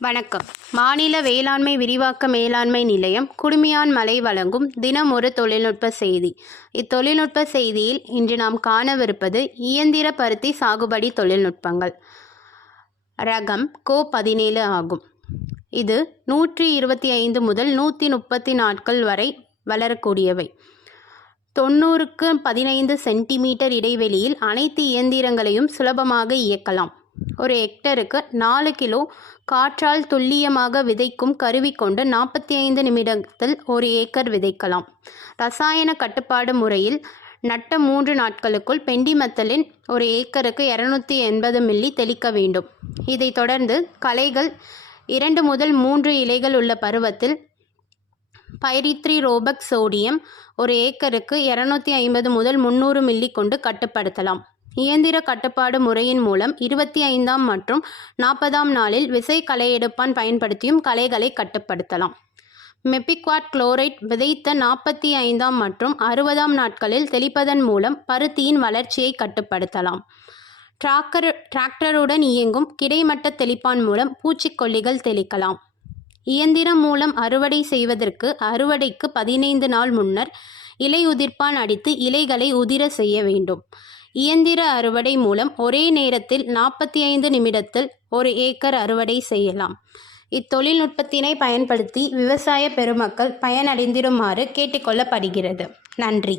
வணக்கம். மாநில வேளாண்மை விரிவாக்க மேலாண்மை நிலையம் குடுமியான் மலை வழங்கும் தினம் ஒரு தொழில்நுட்ப செய்தி. இத்தொழில்நுட்ப செய்தியில் இன்று நாம் காணவிருப்பது இயந்திர பருத்தி சாகுபடி தொழில்நுட்பங்கள். ரகம் கோ பதினேழு ஆகும். இது நூற்றி இருபத்தி ஐந்து முதல் நூற்றி முப்பத்தி நாட்கள் வரை வளரக்கூடியவை. தொண்ணூறுக்கு பதினைந்து சென்டிமீட்டர் இடைவெளியில் அனைத்து இயந்திரங்களையும் சுலபமாக இயக்கலாம். ஒரு ஹெக்டருக்கு நாலு கிலோ காற்றால் துல்லியமாக விதைக்கும் கருவி கொண்டு நாற்பத்தி ஐந்து நிமிடத்தில் ஒரு ஏக்கர் விதைக்கலாம். ரசாயன கட்டுப்பாடு முறையில் நட்ட மூன்று நாட்களுக்குள் பெண்டிமெத்தலின் ஒரு ஏக்கருக்கு இரநூத்தி எண்பது மில்லி தெளிக்க வேண்டும். இதைத் தொடர்ந்து களைகள் இரண்டு முதல் மூன்று இலைகள் உள்ள பருவத்தில் பைரித்ரி ரோபக் சோடியம் ஒரு ஏக்கருக்கு இரநூத்தி ஐம்பது முதல் முந்நூறு மில்லி கொண்டு கட்டுப்படுத்தலாம். இயந்திர கட்டுப்பாடு முறையின் மூலம் இருபத்தி ஐந்தாம் மற்றும் நாற்பதாம் நாளில் விசை களையெடுப்பான் பயன்படுத்தியும் களைகளை கட்டுப்படுத்தலாம். மெப்பிக்வாட் குளோரைட் விதைத்த நாற்பத்தி ஐந்தாம் மற்றும் அறுபதாம் நாட்களில் தெளிப்பதன் மூலம் பருத்தியின் வளர்ச்சியை கட்டுப்படுத்தலாம். டிராக்டர் டிராக்டருடன் இயங்கும் கிடைமட்ட தெளிப்பான் மூலம் பூச்சிக்கொல்லிகள் தெளிக்கலாம். இயந்திரம் மூலம் அறுவடை செய்வதற்கு அறுவடைக்கு பதினைந்து நாள் முன்னர் இலை உதிர்ப்பான் அடித்து இலைகளை உதிர செய்ய வேண்டும். இயந்திர அறுவடை மூலம் ஒரே நேரத்தில் நாற்பத்தி ஐந்து நிமிடத்தில் ஒரு ஏக்கர் அறுவடை செய்யலாம். இத்தொழில்நுட்பத்தினை பயன்படுத்தி விவசாய பெருமக்கள் பயனடைந்திருமாறு கேட்டுக்கொள்ளப்படுகிறது நன்றி.